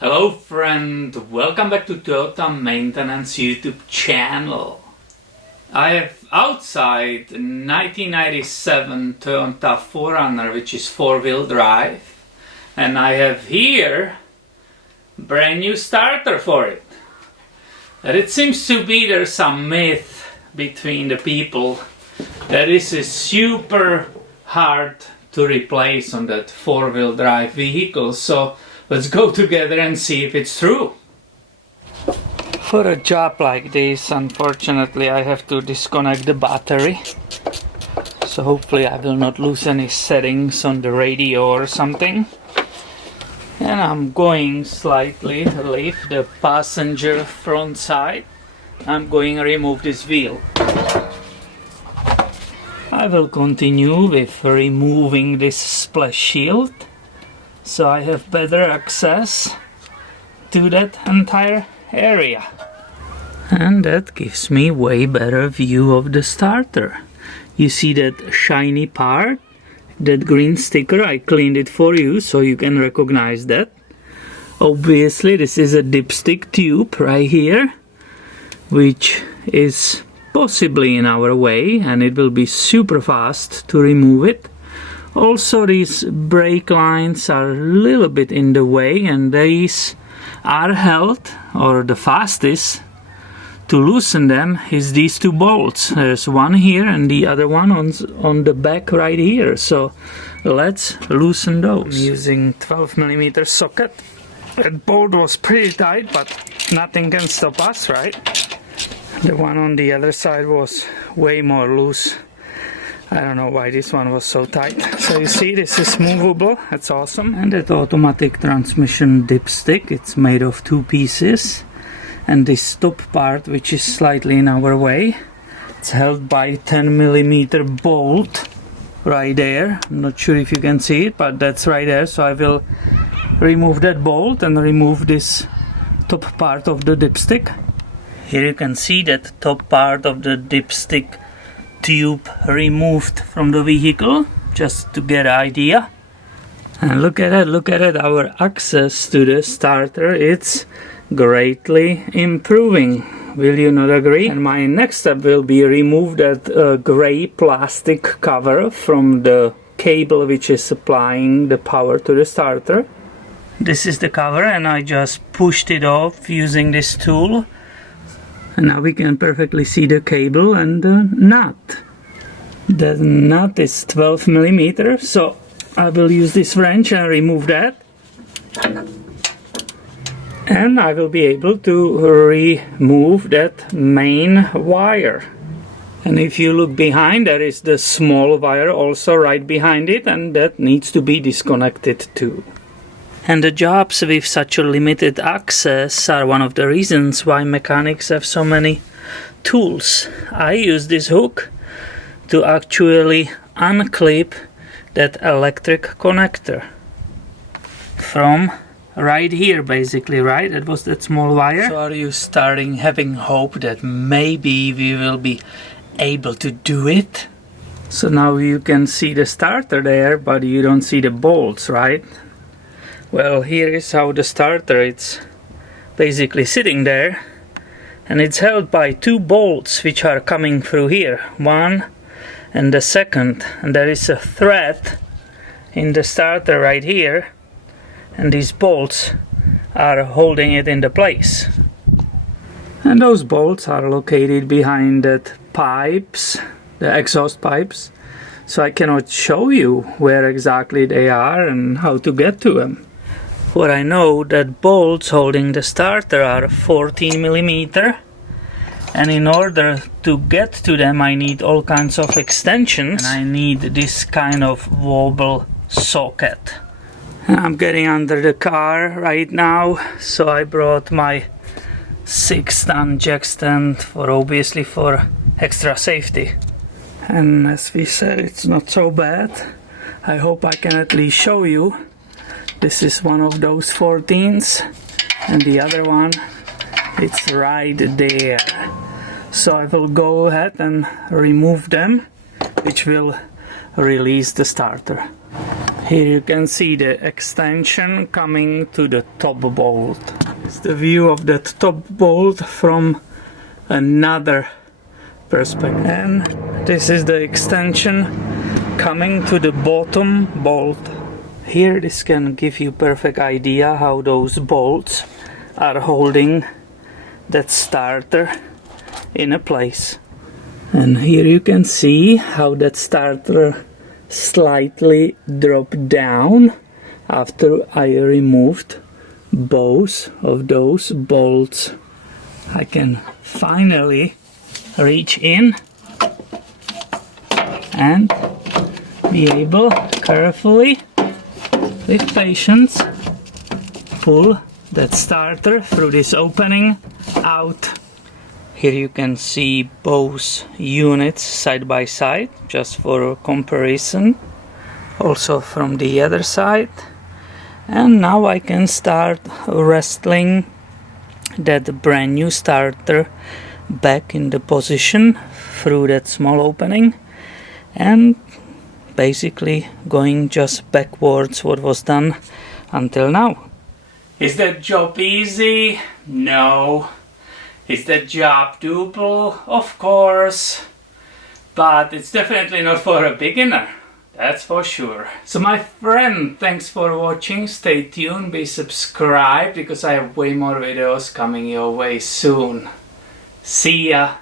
Hello friend, welcome back to Toyota Maintenance YouTube channel. I have outside 1997 Toyota 4Runner, which is 4-wheel drive, and I have here brand new starter for it. And it seems to be there's some myth between the people that this is super hard to replace on that 4-wheel drive vehicle, so let's go together and see if it's true. For a job like this, unfortunately, I have to disconnect the battery. So hopefully I will not lose any settings on the radio or something. And I'm going slightly lift the passenger front side. I'm going to remove this wheel. I will continue with removing this splash shield, so I have better access to that entire area. And that gives me way better view of the starter. You see that shiny part, that green sticker? I cleaned it for you so you can recognize that. Obviously this is a dipstick tube right here, which is possibly in our way, and it will be super fast to remove it. Also, these brake lines are a little bit in the way, and these are held, or the fastest to loosen them is these two bolts. There's one here and the other one on the back right here. So let's loosen those. I'm using 12mm socket. That bolt was pretty tight, but nothing can stop us, right? The one on the other side was way more loose. I don't know why this one was so tight. So you see, this is movable. That's awesome. And that automatic transmission dipstick, it's made of two pieces. And this top part, which is slightly in our way, it's held by 10mm bolt right there. I'm not sure if you can see it, but that's right there. So I will remove that bolt and remove this top part of the dipstick. Here you can see that top part of the dipstick tube removed from the vehicle, just to get an idea. And look at it, our access to the starter, it's greatly improving. Will you not agree? And my next step will be remove that gray plastic cover from the cable which is supplying the power to the starter. This is the cover, and I just pushed it off using this tool. And now we can perfectly see the cable and the nut. The nut is 12mm, so I will use this wrench and remove that. And I will be able to remove that main wire. And if you look behind, there is the small wire also right behind it, and that needs to be disconnected too. And the jobs with such a limited access are one of the reasons why mechanics have so many tools. I use this hook to actually unclip that electric connector from right here, basically, right? That was that small wire. So are you having hope that maybe we will be able to do it? So now you can see the starter there, but you don't see the bolts, right? Well, here is how the starter, it's basically sitting there, and it's held by two bolts which are coming through here, one and the second, and there is a thread in the starter right here, and these bolts are holding it into place. And those bolts are located behind that pipes, the exhaust pipes, so I cannot show you where exactly they are and how to get to them. What I know, that bolts holding the starter are 14mm, and in order to get to them I need all kinds of extensions, and I need this kind of wobble socket. I'm getting under the car right now, so I brought my 6-ton jack stand obviously for extra safety. And as we said, it's not so bad. I hope I can at least show you. This is one of those 14s, and the other one, it's right there. So I will go ahead and remove them, which will release the starter. Here you can see the extension coming to the top bolt. It's the view of that top bolt from another perspective. And this is the extension coming to the bottom bolt. Here this can give you perfect idea how those bolts are holding that starter in a place. And here you can see how that starter slightly dropped down after I removed both of those bolts. I can finally reach in and be able carefully, with patience, pull that starter through this opening out. Here you can see both units side by side, just for comparison. Also from the other side. And now I can start wrestling that brand new starter back in the position through that small opening. And basically going just backwards what was done until now. Is that job easy? No. Is that job doable? Of course. But it's definitely not for a beginner. That's for sure. So my friend, thanks for watching. Stay tuned, be subscribed because I have way more videos coming your way soon. See ya!